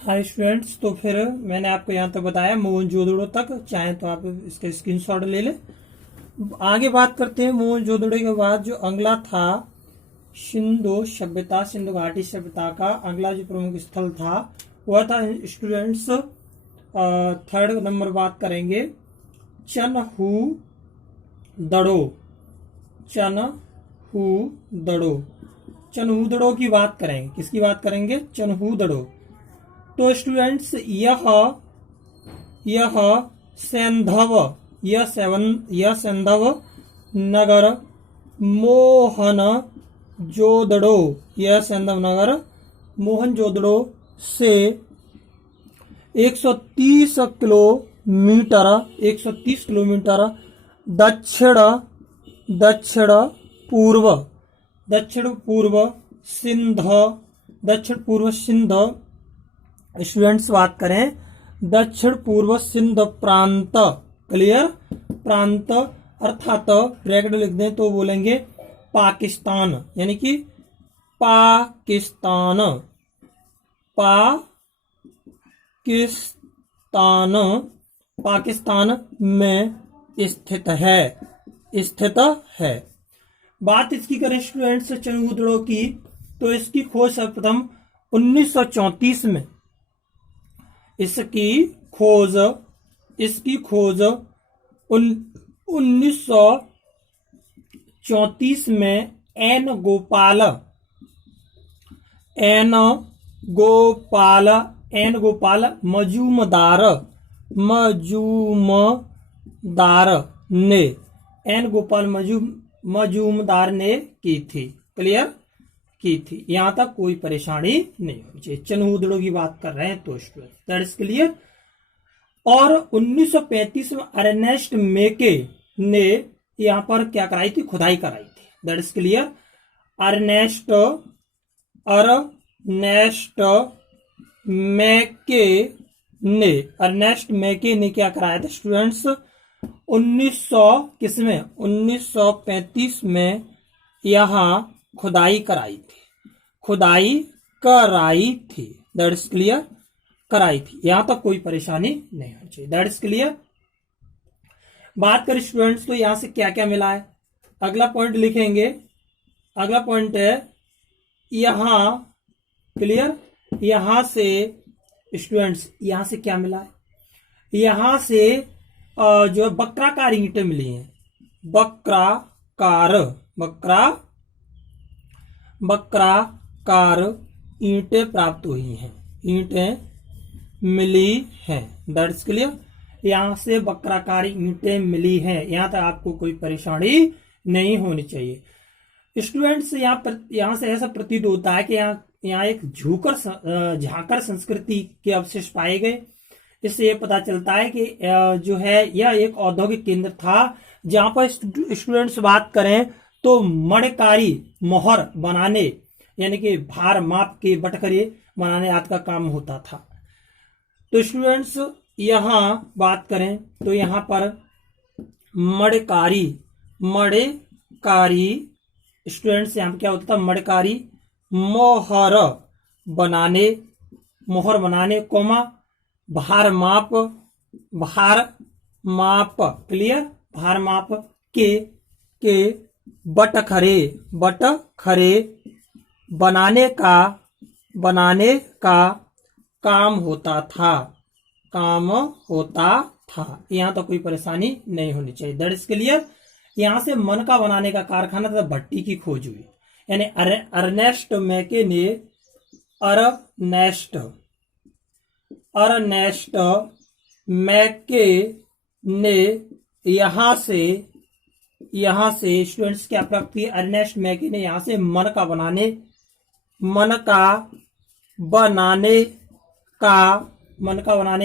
Hi students, तो फिर मैंने आपको यहाँ तक बताया मोहनजोदड़ो तक। चाहे तो आप इसका स्क्रीनशॉट ले लें। आगे बात करते हैं। मोहनजोदड़ो के बाद जो अगला था सिंधु सभ्यता, सिंधु घाटी सभ्यता का अगला जो प्रमुख स्थल था वह था स्टूडेंट्स, थर्ड नंबर बात करेंगे चनहू दड़ो। चनहू दड़ो, चनहू दड़ो की बात करेंगे। किसकी बात करेंगे? चनहू दड़ो। तो स्टूडेंट्स यह सैंधव यह सैंधव नगर मोहन जोदड़ो, यह सैंधव नगर मोहनजोदड़ो से 130 किलोमीटर दक्षिण पूर्व सिंध स्टूडेंट्स बात करें दक्षिण पूर्व सिंध प्रांत। क्लियर? प्रांत अर्थात ब्रैकेट लिख दें तो बोलेंगे पाकिस्तान, यानी कि पाकिस्तान में स्थित है। बात इसकी करें स्टूडेंट्स चनहू दड़ो की, तो इसकी खोज सर्वप्रथम 1934 में इसकी खोज 1934 में एन गोपाल मजूमदार ने की थी। क्लियर? की थी। यहां तक कोई परेशानी नहीं होनी चाहिए। चनहू दड़ो की बात कर रहे हैं तो स्टूडेंट दैट इज क्लियर। और 1935 में अर्नेस्ट मेके ने यहां पर क्या कराई थी? खुदाई कराई थी। That is clear. अर्नेस्ट मेके ने क्या कराया था स्टूडेंट्स? 1935 में यहां खुदाई कराई थी। That is clear. कराई थी। यहां तक कोई परेशानी नहीं होनी चाहिए। That is clear. बात करें स्टूडेंट्स तो यहां से क्या क्या मिला है, अगला पॉइंट लिखेंगे। अगला पॉइंट है यहां। क्लियर? यहां से स्टूडेंट्स यहां से क्या मिला है? यहां से जो बक्राकार ईंटें मिली हैं, बक्राकार ईंटें प्राप्त हुई हैं, ईंटें मिली हैं। That is clear. यहां से बक्राकार ईंटें मिली हैं। यहां तक आपको कोई परेशानी नहीं होनी चाहिए। स्टूडेंट्स यहां से ऐसा प्रतीत होता है कि यहाँ एक झाकर संस्कृति के अवशेष पाए गए। इससे यह पता चलता है कि जो है यह एक औद्योगिक केंद्र था, जहां पर स्टूडेंट्स बात करें तो मणिकारी मोहर बनाने, यानी कि भार माप के बटखरे बनाने आदि का काम होता था। तो स्टूडेंट्स यहां बात करें तो यहां पर मणिकारी स्टूडेंट्स यहां पर क्या होता था? मणिकारी मोहर बनाने कोमा भार माप क्लियर, भार माप के बटखरे बनाने का काम होता था। यहां तो कोई परेशानी नहीं होनी चाहिए। That is clear. यहां से मनका बनाने का कारखाना तथा भट्टी की खोज हुई, यानी अर्नेस्ट मैके ने यहां से स्टूडेंट्स क्या प्राप्त किए? अर्नेस्ट मैके ने यहां से मनका बनाने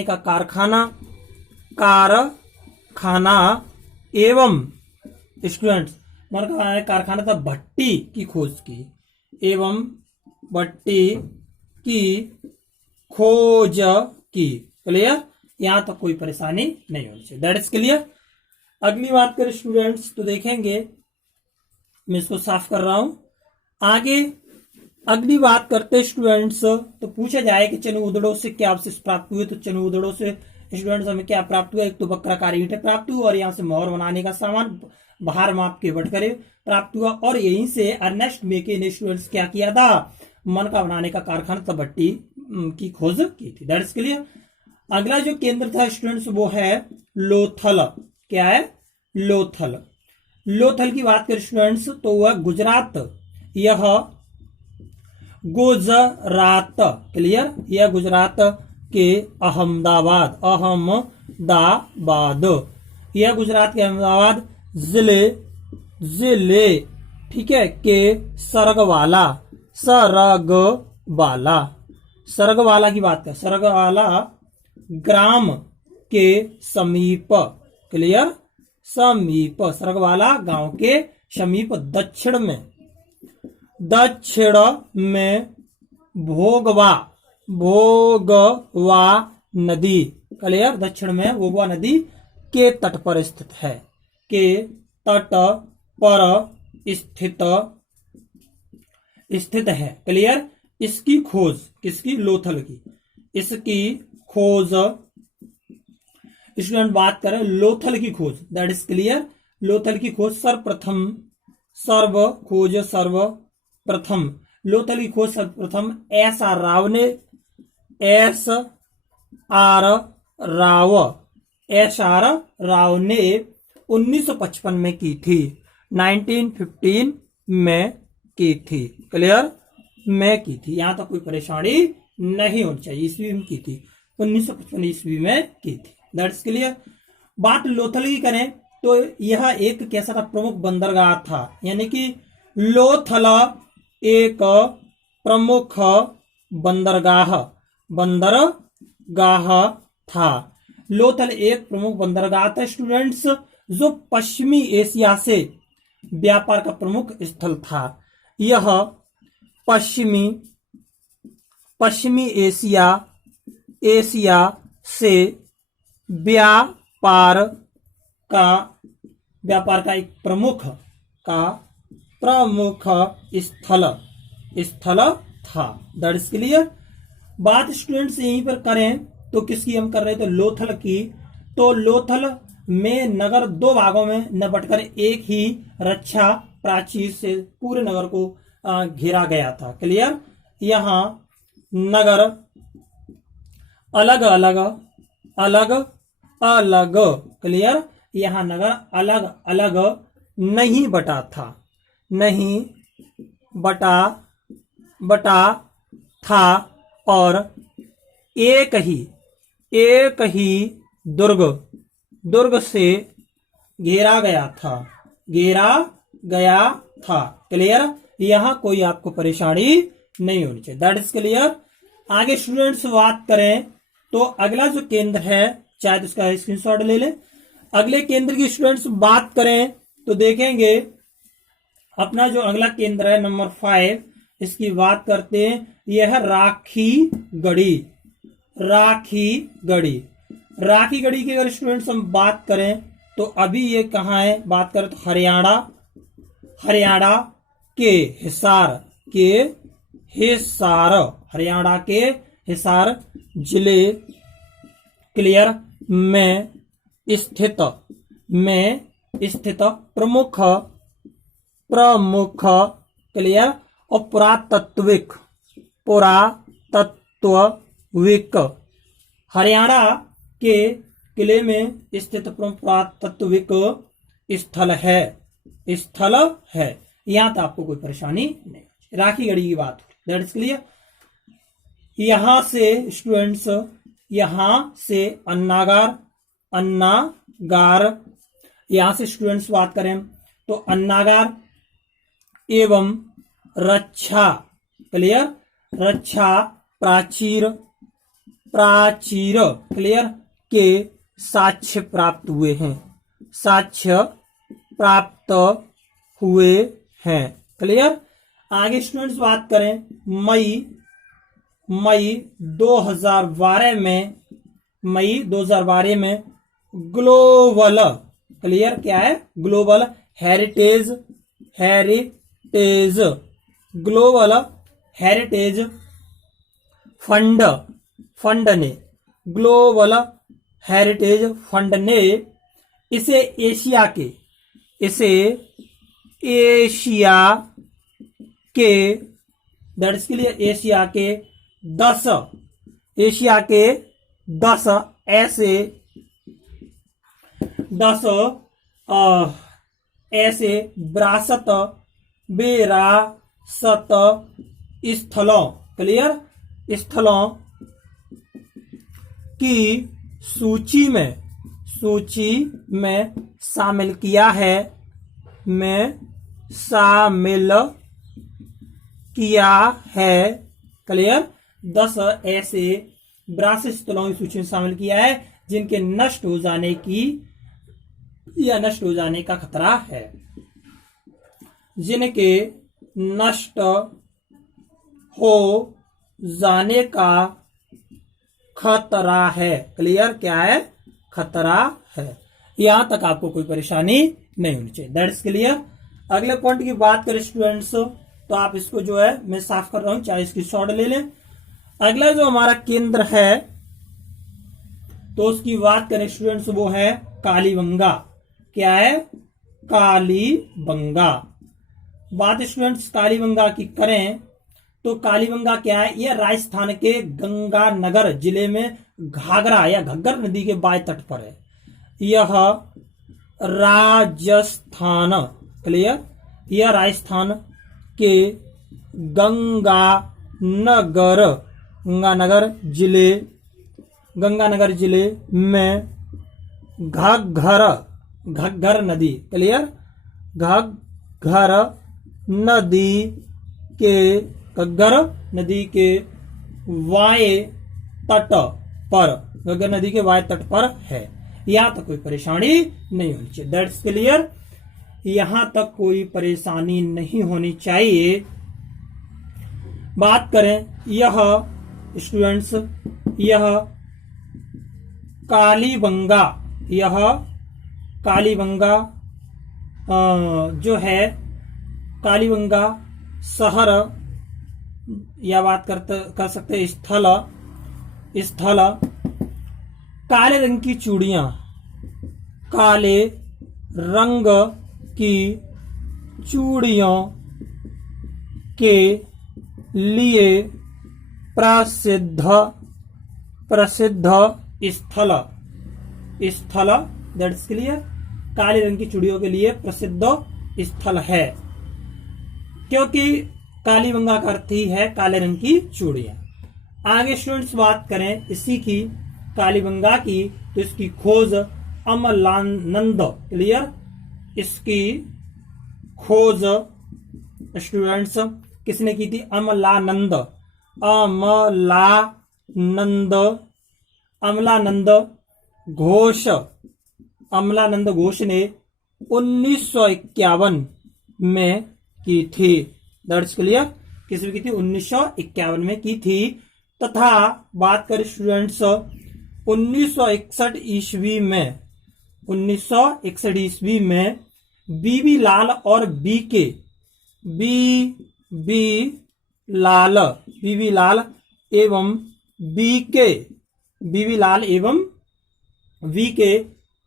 का कारखाना एवं स्टूडेंट्स मनका बनाने का कारखाना था भट्टी की खोज की, एवं भट्टी की खोज की। क्लियर? यहां तक कोई परेशानी नहीं होनी चाहिए। That is clear. अगली बात करें स्टूडेंट्स तो देखेंगे, मैं इसको साफ कर रहा हूं। आगे अगली बात करते स्टूडेंट्स, तो पूछा जाए कि चनुउदड़ों से क्या अवशिष्ट प्राप्त हुए, तो चनुउदड़ों से स्टूडेंट्स हमें क्या प्राप्त हुआ, एक तो वक्राकार ईंटें प्राप्त हुआ और यहाँ से मोहर बनाने का सामान, भार माप के बटखरे प्राप्त हुआ, और यहीं से अर्नेस्ट मेके ने स्टूडेंट्स क्या किया था, मन का बनाने का कारखाना तबट्टी की खोज की थी। That's clear. अगला जो केंद्र था स्टूडेंट्स वो है लोथल। क्या है? लोथल। लोथल की बात करें स्टूडेंट्स तो वह गुजरात, यह गुजरात, क्लियर, यह गुजरात के अहमदाबाद, यह गुजरात के अहमदाबाद जिले ठीक है के सरगवाला की बात कर, सरगवाला ग्राम के समीप, क्लियर, समीप, सरगवाला गांव के समीप दक्षिण में भोगवा नदी, क्लियर, दक्षिण में भोगवा नदी के तट पर स्थित है, के तट पर स्थित है, क्लियर। इसकी खोज किसकी? लोथल की। इसकी खोज स्टूडेंट बात करें लोथल की खोज, दैट इज क्लियर। लोथल की खोज सर्वप्रथम लोथल की खोज सर्वप्रथम एस आर राव ने 1955 में की थी, 1915 में की थी, क्लियर, में की थी। यहां तक कोई परेशानी नहीं होनी चाहिए, ईस्वी में की थी, 1955 ईस्वी में की थी, दैट्स क्लियर। बात लोथल की करें तो यह एक कैसा था? प्रमुख बंदरगाह था, यानी कि लोथल एक प्रमुख बंदरगाह था। लोथल एक प्रमुख बंदरगाह था स्टूडेंट्स, जो पश्चिमी एशिया से व्यापार का प्रमुख स्थल था। यह पश्चिमी एशिया से व्यापार का एक प्रमुख स्थल था, दैट्स क्लियर। बात स्टूडेंट्स यहीं पर करें तो किसकी हम कर रहे थे? लोथल की। तो लोथल में नगर दो भागों में न बटकर एक ही रक्षा प्राचीर से पूरे नगर को घेरा गया था, क्लियर। यहाँ नगर अलग अलग, क्लियर, यहाँ नगर अलग अलग नहीं बटा था और एक ही दुर्ग से घेरा गया था, क्लियर। यहाँ कोई आपको परेशानी नहीं होनी चाहिए, दैट इज क्लियर। आगे स्टूडेंट्स बात करें तो अगला जो केंद्र है, चाहे तो उसका स्क्रीनशॉट ले लें। अगले केंद्र की स्टूडेंट्स बात करें तो देखेंगे अपना जो अगला केंद्र है नंबर 5, इसकी बात करते हैं। यह राखी गढ़ी की अगर स्टूडेंट्स हम बात करें तो अभी ये कहाँ है? बात करें तो हरियाणा के हिसार जिले, क्लियर, में स्थित प्रमुख, क्लियर, और पुरातत्विक हरियाणा के किले में स्थित प्रमुख पुरातत्विक स्थल है। यहां तो आपको कोई परेशानी नहीं। राखी गढ़ी की बात, दैट्स क्लियर। यहां से स्टूडेंट्स, यहां से अन्नागार, यहां से स्टूडेंट्स बात करें तो अन्नागार एवं रक्षा, क्लियर, रक्षा प्राचीर, क्लियर, के साक्ष्य प्राप्त हुए हैं, क्लियर। आगे स्टूडेंट्स बात करें मई 2012 में ग्लोबल, क्लियर, क्या है? ग्लोबल हेरिटेज हेरिटेज फंड ने, ग्लोबल हेरिटेज फंड ने इसे एशिया के दैट्स के लिए एशिया के 10 ऐसे विरासत स्थलों की सूची में शामिल किया है, क्लियर। 10 ऐसे विरासत स्थलों की सूची में शामिल किया है जिनके नष्ट हो जाने का खतरा है, जिनके नष्ट हो जाने का खतरा है, क्लियर। क्या है? खतरा है। यहां तक आपको कोई परेशानी नहीं होनी चाहिए, दैट्स क्लियर। अगले पॉइंट की बात करें स्टूडेंट्स, तो आप इसको जो है मैं साफ कर रहा हूं, चाहे इसकी शॉर्ट ले लें। अगला जो हमारा केंद्र है तो उसकी बात करें स्टूडेंट्स, वो है कालीबंगा। क्या है? कालीबंगा। बात स्टूडेंट्स कालीबंगा की करें तो कालीबंगा क्या है? यह राजस्थान के गंगानगर जिले में घाघरा या घग्गर नदी के बाएं तट पर है। यह राजस्थान, क्लियर, यह राजस्थान के गंगानगर जिले में घग्गर नदी, क्लियर, घग्गर नदी के वाये तट पर है। यहां तक कोई परेशानी नहीं होनी चाहिए, दैट्स क्लियर। यहां तक कोई परेशानी नहीं होनी चाहिए। बात करें यह स्टूडेंट्स, यह कालीबंगा जो है, कालीबंगा शहर या बात कर सकते स्थल काले रंग की चूड़ियां, काले रंग की चूड़ियों के लिए प्रसिद्ध स्थल दैट्स क्लियर। काले रंग की चूड़ियों के लिए प्रसिद्ध स्थल है, क्योंकि कालीबंगा का अर्थ ही है काले रंग की चूड़ियां। आगे स्टूडेंट्स बात करें इसी की कालीबंगा की, तो इसकी खोज अमलानंद, क्लियर, इसकी खोज स्टूडेंट्स किसने की थी? अमलानंद घोष ने 1951 में की थी, दैट्स क्लियर। किसमें की थी? 1951 में की थी। तथा बात करें स्टूडेंट्स 1961 ईस्वी में बीबी लाल और बीके वीके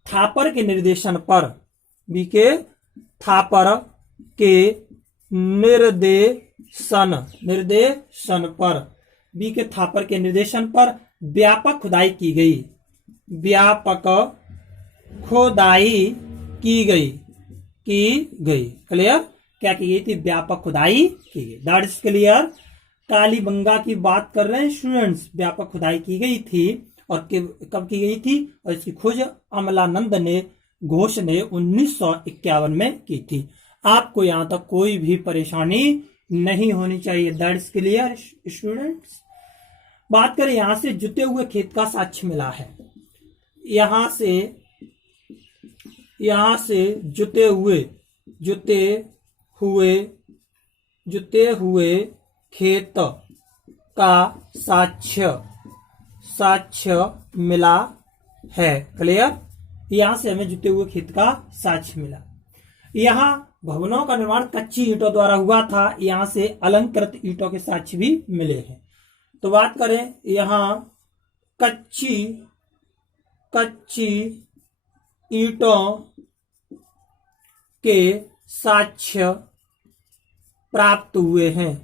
थापर के निर्देशन पर व्यापक खुदाई की गई, क्लियर। क्या की गई थी? व्यापक खुदाई की गई, दैट्स क्लियर। कालीबंगा की बात कर रहे हैं स्टूडेंट्स, व्यापक खुदाई की गई थी। और कब की गई थी? और इसकी खोज अमलानंद घोष ने 1951 में की थी। आपको यहां तक कोई भी परेशानी नहीं होनी चाहिए, दैट्स क्लियर स्टूडेंट्स। बात करें यहां से जुते हुए खेत का साक्ष्य मिला है। यहां से जुते हुए खेत का साक्ष्य मिला है, क्लियर। यहां से हमें जुते हुए खेत का साक्ष्य मिला। यहाँ भवनों का निर्माण कच्ची ईंटों द्वारा हुआ था। यहाँ से अलंकृत ईंटों के साक्ष्य भी मिले हैं। तो बात करें यहाँ कच्ची ईंटों के साक्ष्य प्राप्त हुए हैं।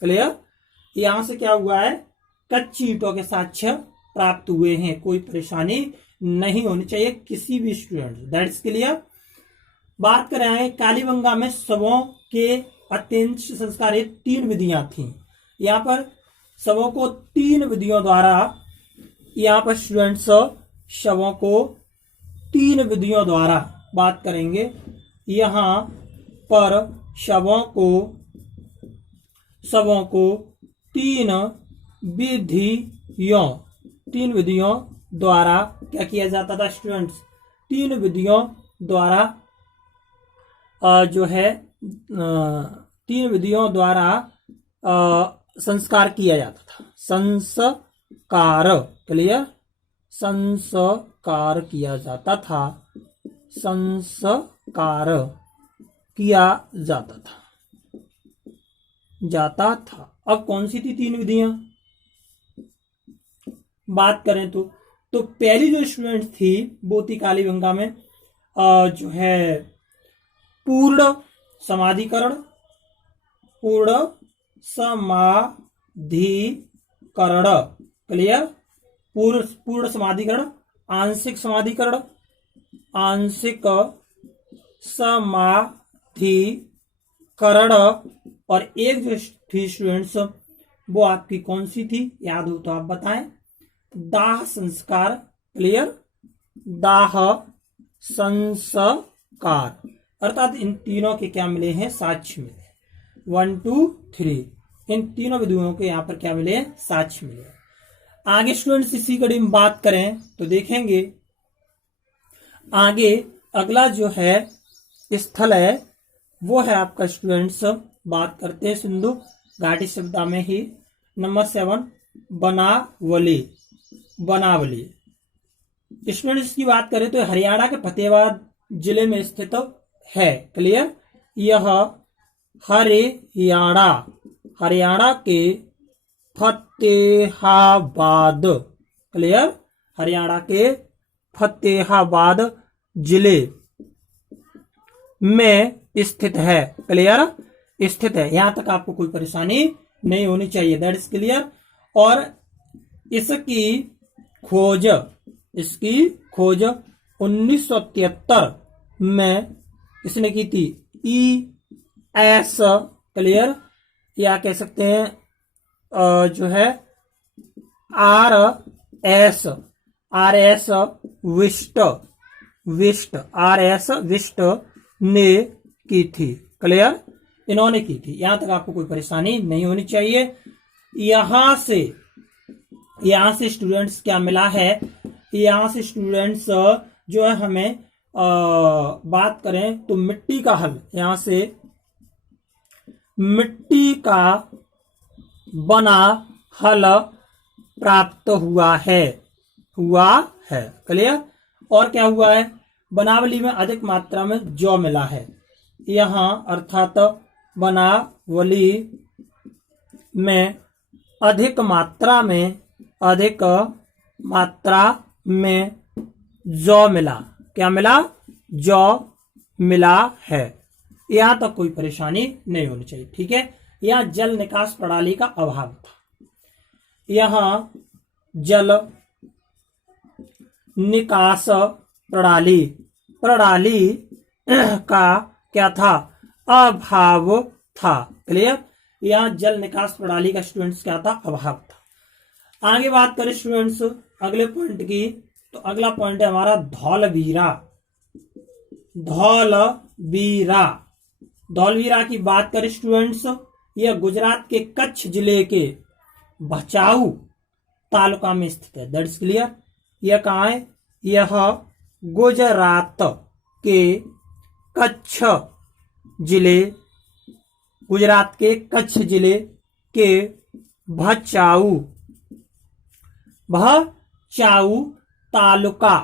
क्लियर? यहां से क्या हुआ है, कच्ची ईंटों के साक्ष्य प्राप्त हुए हैं। कोई परेशानी नहीं होनी चाहिए किसी भी स्टूडेंट। That's clear. बात करें कालीबंगा में शवों के अंत्येष्टि संस्कार 3 विधियां थी। यहाँ पर शवों को 3 विधियों द्वारा, यहाँ पर स्टूडेंट्स शवों को 3 विधियों द्वारा बात करेंगे। यहाँ पर शवों को 3 विधियों द्वारा क्या किया जाता था स्टूडेंट्स? 3 विधियों द्वारा जो है 3 विधियों द्वारा संस्कार किया जाता था। संस्कार, क्लियर? संस्कार किया जाता था। संस्कार किया जाता था। अब कौन सी थी 3 विधियां? बात करें तो पहली जो स्टूडेंट थी वो थी कालीबंगा में जो है पूर्ण समाधिकरण, क्लियर? पूर्ण समाधिकरण, आंशिक समाधिकरण, आंशिक समाधिकरण, और एक जो थी स्टूडेंट्स वो आपकी कौन सी थी? याद हो तो आप बताएं। दाह संस्कार, क्लियर? दाह संस्कार, अर्थात इन तीनों के क्या मिले हैं? साक्ष्य मिले। 1 2 3 इन तीनों विधियों के यहाँ पर क्या मिले? साक्ष्य मिले। आगे स्टूडेंट्स इसी कड़ी में बात करें तो देखेंगे आगे अगला जो है स्थल है वो है आपका स्टूडेंट्स, बात करते हैं सिंधु घाटी सभ्यता में ही। नंबर 7 बनावली। स्टूडेंट्स की बात करें तो हरियाणा के फतेहाबाद जिले में स्थित है। क्लियर? यह हरियाणा के फतेहाबाद, क्लियर? हरियाणा के फतेहाबाद जिले में स्थित है। क्लियर? स्थित है। यहां तक आपको कोई परेशानी नहीं होनी चाहिए। That is clear. और इसकी खोज 1973 में इसने की थी। ES, clear? या कह सकते हैं जो है RS विष्ट ने की थी। क्लियर? इन्होंने की थी। यहां तक आपको कोई परेशानी नहीं होनी चाहिए। यहां से स्टूडेंट्स क्या मिला है? यहां से स्टूडेंट्स जो है हमें बात करें तो मिट्टी का हल, यहां से मिट्टी का बना हल प्राप्त हुआ है। क्लियर? और क्या हुआ है? बनावली में अधिक मात्रा में जौ मिला है। यहाँ अर्थात बनावली में अधिक मात्रा में जौ मिला। क्या मिला? जौ मिला है। यहां तक कोई परेशानी नहीं होनी चाहिए। ठीक है? यहाँ जल निकास प्रणाली का अभाव था। यहाँ जल निकास प्रणाली का क्या था? अभाव था। क्लियर? यहाँ जल निकास प्रणाली का स्टूडेंट्स क्या था? अभाव था। आगे बात करें स्टूडेंट्स अगले पॉइंट की, तो अगला पॉइंट है हमारा धौलवीरा की बात करें स्टूडेंट्स, यह गुजरात के कच्छ जिले के भचाऊ तालुका में स्थित है। That's clear? यह कहाँ है? यह गुजरात के कच्छ जिले के भचाऊ तालुका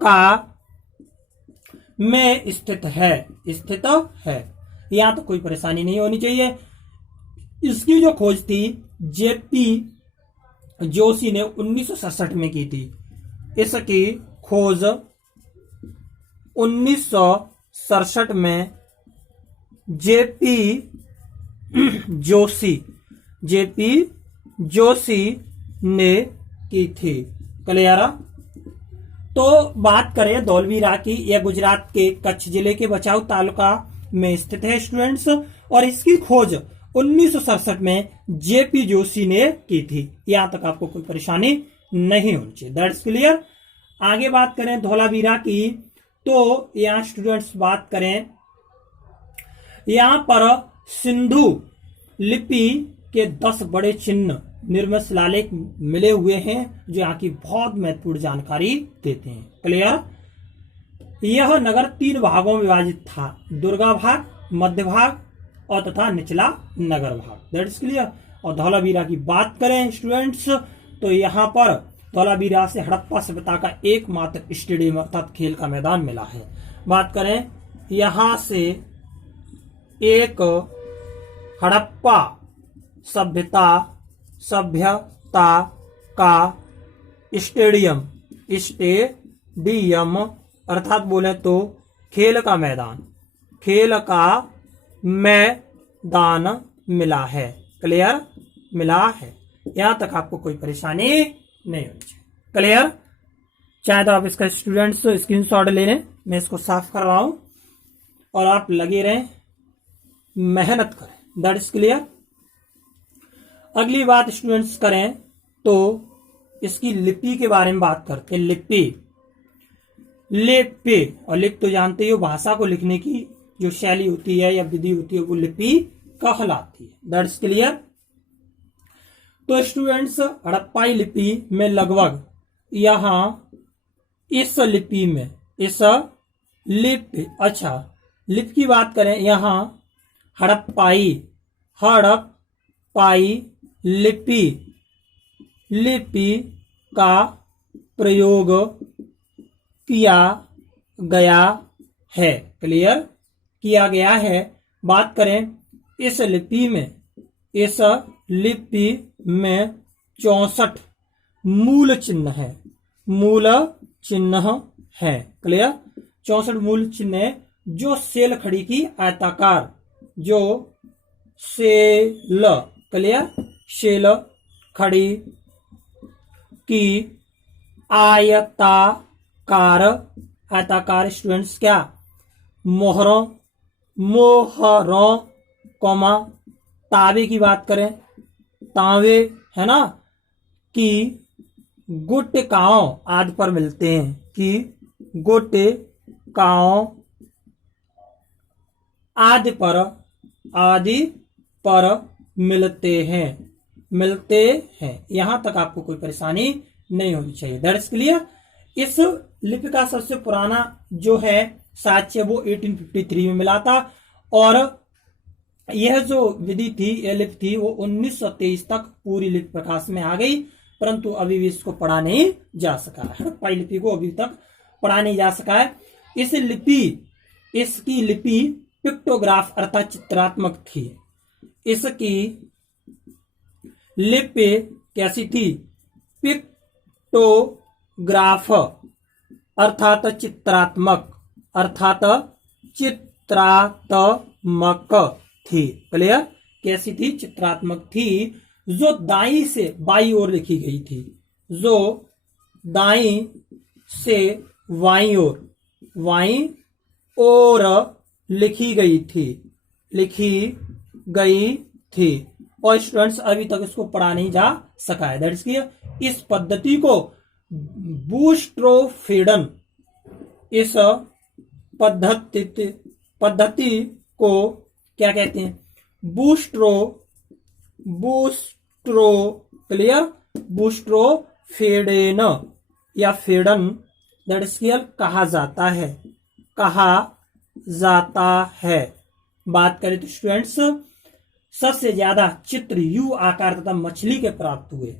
का में स्थित है। यहां तो कोई परेशानी नहीं होनी चाहिए। इसकी जो खोज थी जेपी जोशी ने 1967 में की थी। इसकी खोज 1967 में जेपी जोशी ने की थी। क्लियर? तो बात करें धौलवीरा की, यह गुजरात के कच्छ जिले के बचाव तालुका में स्थित है स्टूडेंट्स, और इसकी खोज 1967 में जेपी जोशी ने की थी। यहां तक आपको कोई परेशानी नहीं होनी चाहिए। That's clear. आगे बात करें धौलावीरा की, तो यहां स्टूडेंट्स बात करें, यहां पर सिंधु लिपि के 10 बड़े चिन्ह निर्मित शिलालेख मिले हुए हैं जो यहाँ की बहुत महत्वपूर्ण जानकारी देते हैं। क्लियर? यह नगर 3 भागों में विभाजित था, दुर्गा भाग, मध्य भाग और तथा निचला नगर भाग। That's clear. और धौलावीरा की बात करें स्टूडेंट्स, तो यहाँ पर धौलावीरा से हड़प्पा सभ्यता का एकमात्र स्टेडियम अर्थात खेल का मैदान मिला है। बात करें यहाँ से एक हड़प्पा सभ्यता का स्टेडियम अर्थात बोले तो खेल का मैदान मिला है। क्लियर? मिला है। यहां तक आपको कोई परेशानी नहीं होनी चाहिए। क्लियर? चाहे तो आप इसका स्टूडेंट्स स्क्रीनशॉट ले लें, मैं इसको साफ कर रहा हूं और आप लगे रहें, मेहनत करें। That is clear. अगली बात स्टूडेंट्स करें तो इसकी लिपि के बारे में बात करते हैं। लिपि और लिपि तो जानते हो, भाषा को लिखने की जो शैली होती है या विधि होती है वो लिपि कहलाती है। That's clear. तो स्टूडेंट्स हड़प्पाई लिपि में लगभग यहां इस लिपि लिपि की बात करें, यहां हड़प्पाई लिपि का प्रयोग किया गया है। क्लियर? किया गया है। बात करें इस लिपि में 64 मूल चिन्ह है। क्लियर? 64 मूल चिन्ह है जो सेल खड़ी की आयताकार क्लियर? सेल खड़ी की आयताकार स्टूडेंट्स क्या? मोहरों कौमा तावे की बात करें, तावे है ना, कि गुटिकाओं आदि पर मिलते हैं, कि गुटिकाओं आदि पर मिलते हैं। यहां तक आपको कोई परेशानी नहीं होनी चाहिए। That's clear. इस लिपि का सबसे पुराना जो है साक्ष्य वो 1853 में मिला था, और यह जो विधि थी, यह लिपि थी, वो 1923 तक पूरी लिपि प्रकाश में आ गई, परंतु अभी भी इसको पढ़ा नहीं जा सका है। हड़प्पाई लिपि को अभी तक पढ़ा नहीं जा सका है। इसकी लिपि पिक्टोग्राफ अर्थात चित्रात्मक थी। इसकी लिपि कैसी थी? पिक्टोग्राफ अर्थात चित्रात्मक थी। क्लियर? कैसी थी? चित्रात्मक थी, जो दाई से बाई ओर लिखी गई थी, जो दाई से वाई ओर लिखी गई थी। और स्टूडेंट्स अभी तक इसको पढ़ा नहीं जा सका है। That's clear. इस पद्धति को बूस्ट्रोफेडन, इस पद्धति को क्या कहते हैं? क्लियर? बूस्ट्रोफेडेन या फेडन, दैट इज क्लियर, कहा जाता है। बात करें तो स्टूडेंट्स सबसे ज्यादा चित्र यू आकार तथा मछली के प्राप्त हुए।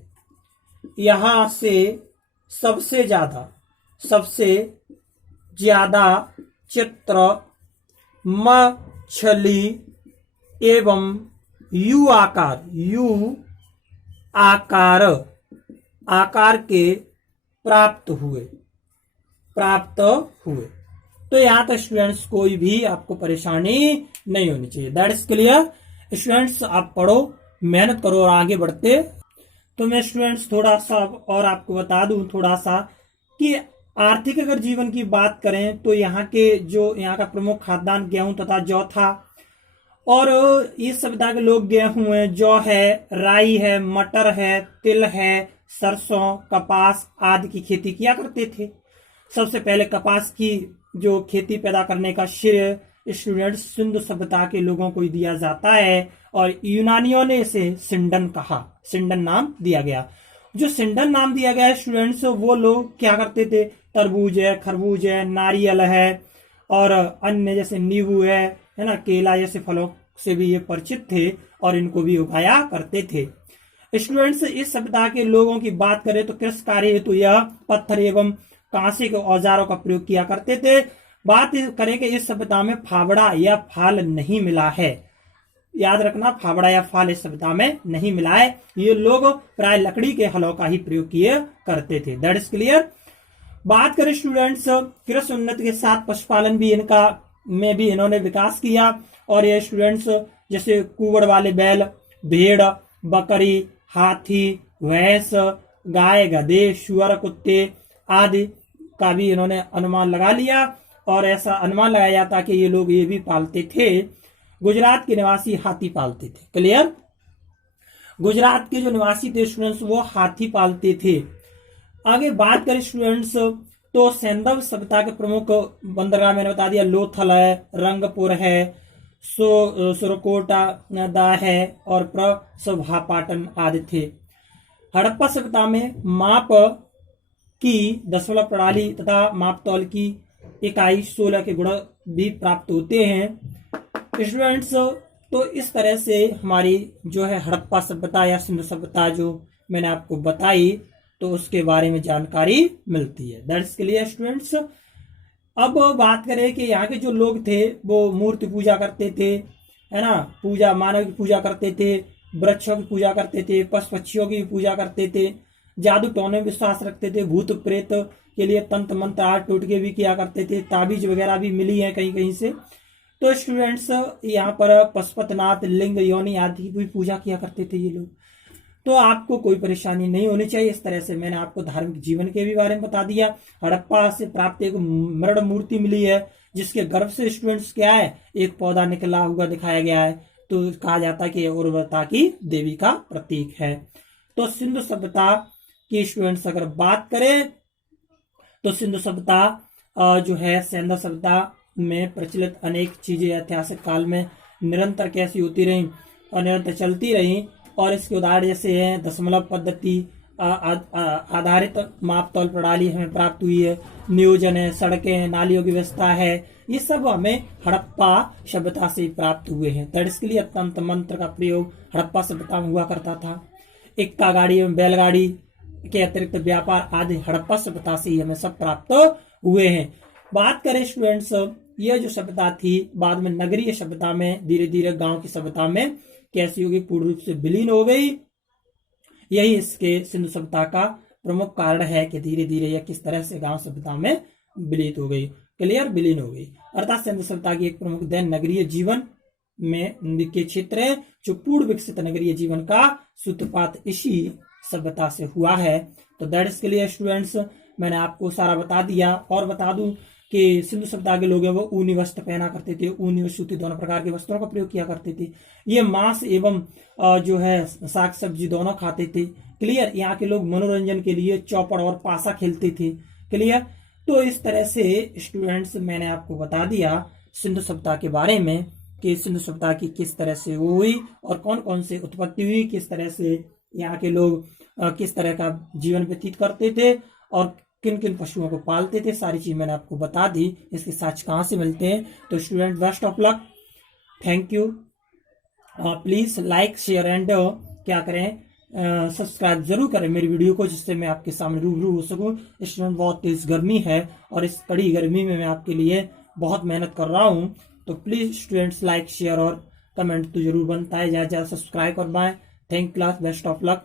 यहां से सबसे ज्यादा चित्र, मछली एवं यू आकार के प्राप्त हुए। तो यहाँ तक स्टूडेंट्स कोई भी आपको परेशानी नहीं होनी चाहिए। That is clear. स्टूडेंट्स आप पढ़ो, मेहनत करो और आगे बढ़ते। तो मैं स्टूडेंट्स थोड़ा सा और आपको बता दूं थोड़ा सा कि आर्थिक अगर जीवन की बात करें तो यहाँ का प्रमुख खाद्यान्न गेहूं तथा जौ था। और इस सभ्यता के लोग गेहूं है, जौ है, राई है, मटर है, तिल है, सरसों, कपास आदि की खेती किया करते थे। सबसे पहले कपास की जो खेती पैदा करने का श्रेय स्टूडेंट्स सिंधु सभ्यता के लोगों को दिया जाता है और यूनानियों ने इसे सिंडन नाम दिया गया। जो सिंडन नाम दिया गया है स्टूडेंट्स, वो लोग क्या करते थे, तरबूज है, खरबूज है, नारियल है और अन्य जैसे नींबू है ना, केला जैसे फलों से भी ये परिचित थे और इनको भी उगाया करते थे। स्टूडेंट्स इस सभ्यता के लोगों की बात करें तो कृषि कार्य हेतु यह पत्थर एवं कांसे के औजारों का प्रयोग किया करते थे। बात करें कि इस सभ्यता में फावड़ा या फाल नहीं मिला है। याद रखना, फावड़ा या फाल इस सभ्यता में नहीं मिला है। ये लोग प्राय लकड़ी के हलों का ही प्रयोग किए करते थे। That is clear. बात करें स्टूडेंट्स कृषि उन्नति के साथ पशुपालन भी में भी इन्होंने विकास किया। और ये स्टूडेंट्स जैसे कुवड़ वाले बैल, भेड़, बकरी, हाथी, भैंस, गाय, गधे, सुअर, कुत्ते आदि का भी इन्होंने अनुमान लगा लिया। और ऐसा अनुमान लगाया जाता कि ये लोग ये भी पालते थे। गुजरात के निवासी हाथी पालते थे। क्लियर। गुजरात के जो निवासी थे स्टूडेंट्स वो हाथी पालते थे। आगे बात करें स्टूडेंट्स तो सैंधव सभ्यता के प्रमुख बंदरगाह मैंने बता दिया, लोथल है, रंगपुर है, सुरकोटा दा है और प्रसभापाटन आदि थे। हड़प्पा सभ्यता में माप की दशमलव प्रणाली तथा मापतौल की इकाई 16 के गुण भी प्राप्त होते हैं। स्टूडेंट्स तो इस तरह से हमारी जो है हड़प्पा सभ्यता या सिंधु सभ्यता जो मैंने आपको बताई तो उसके बारे में जानकारी मिलती है। That's clear students. अब बात करें कि यहाँ के जो लोग थे वो मूर्ति पूजा करते थे, है ना, पूजा मानव की पूजा करते थे, वृक्षों की पूजा करते थे, पशु पक्षियों की पूजा करते थे, जादू टोने विश्वास रखते थे, भूत प्रेत के लिए तंत्र मंत्र आठ टोटके भी किया करते थे, ताबीज वगैरह भी मिली है कहीं कहीं से। तो स्टूडेंट्स यहाँ पर पशुपतिनाथ, लिंग, योनि आदि की भी पूजा किया करते थे ये लोग। तो आपको कोई परेशानी नहीं होनी चाहिए। इस तरह से मैंने आपको धार्मिक जीवन के भी बारे में बता दिया। हड़प्पा से प्राप्त एक मृण मूर्ति मिली है जिसके गर्भ से स्टूडेंट्स क्या है, एक पौधा निकला हुआ दिखाया गया है। तो कहा जाता है कि उर्वरता की देवी का प्रतीक है। तो सिंधु सभ्यता की स्टूडेंट्स अगर बात करें तो सिंधु सभ्यता जो है सैंधव सभ्यता में प्रचलित अनेक चीजें ऐतिहासिक काल में निरंतर कैसी होती रही और निरंतर चलती रही। और इसके उदाहरण जैसे हैं दशमलव पद्धति आधारित मापतौल प्रणाली हमें प्राप्त हुई है, नियोजन है, सड़कें, नालियों की व्यवस्था है, ये सब हमें हड़प्पा सभ्यता से प्राप्त हुए हैं। That is clear. तंत्र मंत्र का प्रयोग हड़प्पा सभ्यता में हुआ करता था। इक्का गाड़ी एवं बैलगाड़ी के अतिरिक्त व्यापार आदि हड़प्पा सभ्यता से ही हमें सब प्राप्त हुए हैं। बात करें स्टूडेंट्स यह जो सभ्यता थी बाद में नगरीय सभ्यता में धीरे धीरे गांव की सभ्यता में कैसी होगी, पूर्ण रूप से विलीन हो गई। यही इसके सिंधु सभ्यता का प्रमुख कारण है कि धीरे धीरे यह किस तरह से गांव सभ्यता में विलीन हो गई। क्लियर, विलीन हो गई। अर्थात सिंधु सभ्यता की एक प्रमुख देन नगरीय जीवन में के क्षेत्र है जो पूर्ण विकसित नगरीय जीवन का सूत्रपात इसी सभ्यता से हुआ है। तो दैट इज क्लियर स्टूडेंट्स। मैंने आपको सारा बता दिया। और बता दूं कि सिंधु सभ्यता के लोग हैं वो ऊनी वस्त्र पहना करते थे, ऊनी और सूती दोनों प्रकार के वस्त्रों का प्रयोग किया करते थे। ये मांस एवं जो है साग सब्जी दोनों खाते थे। क्लियर। यहाँ के लोग मनोरंजन के लिए चौपड़ और पासा खेलते थे। क्लियर। तो इस तरह से स्टूडेंट्स मैंने आपको बता दिया सिंधु सभ्यता के बारे में कि सिंधु सभ्यता की किस तरह से वो हुई और कौन कौन से उत्पत्ति हुई, किस तरह से यहाँ के लोग किस तरह का जीवन व्यतीत करते थे और किन किन पशुओं को पालते थे। सारी चीज मैंने आपको बता दी। इसके साक्ष्य कहाँ से मिलते हैं। तो student best of luck, thank you. Please like share and क्या करें सब्सक्राइब जरूर करें मेरी वीडियो को, जिससे मैं आपके सामने रूबरू हो सकूं। स्टूडेंट, बहुत तेज गर्मी है और इस कड़ी गर्मी में मैं आपके लिए बहुत मेहनत कर रहा हूं, तो प्लीज स्टूडेंट्स लाइक शेयर और कमेंट तो जरूर बनता है। ज्यादा सब्सक्राइब कर पाए। Thank class, best of luck.